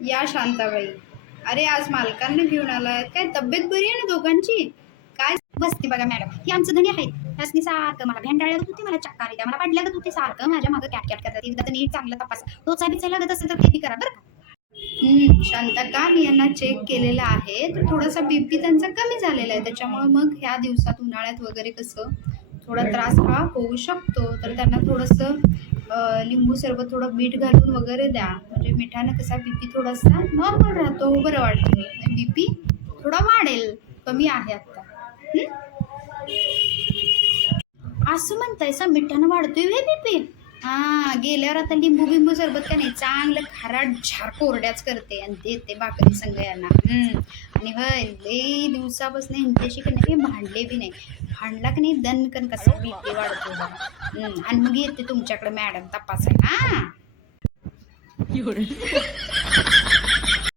या शांताबाई. अरे आज मालकांना घेऊन आलाय, काय तब्येत बरी आहे ना दोघांची? काय बसते बघा मॅडम, ही आमचं धनी आहेत. त्यासनी सारखं मला भेंडाळत होती, मला चक्कर येत्या, मला पडल्यागत होते, सारखं माझ्या मागं कॅट कॅट करतात. एकदा तर नीट चांगलं तपास, टोचा बिचा लागत असेल तर ते बी करा बरं का. शांता का मी यांना चेक केलेलं आहे, तर थोडासा बीपी त्यांचा कमी झालेला आहे, त्याच्यामुळे मग ह्या दिवसात उन्हाळ्यात वगैरे कसं थोडा त्रास हा होऊ शकतो. तर त्यांना थोडंसं लिंबू सरबत, थोडं मीठ घालून वगैरे द्या, म्हणजे मिठानं कसा बीपी थोडासा नॉर्मल राहतो, बरं वाटतं. बीपी थोडा वाढेल, कमी आहे आता. असं म्हणतायसा मिठानं वाढतोय वे बीपी? हा, गेल्यावर आता लिंबू बिंबू सरबत का नाही चांगलं खाराट झार कोरड्याच करते आणि देते भाकरी संग यांना. आणि होय, लई दिवसापासून ह्यांच्याशी का नाही भांडले बी नाही. भांडला का नाही दणकन कसा बीपी वाढतो बघा. आणि मग येते तुमच्याकडे मॅडम तपासाय. हा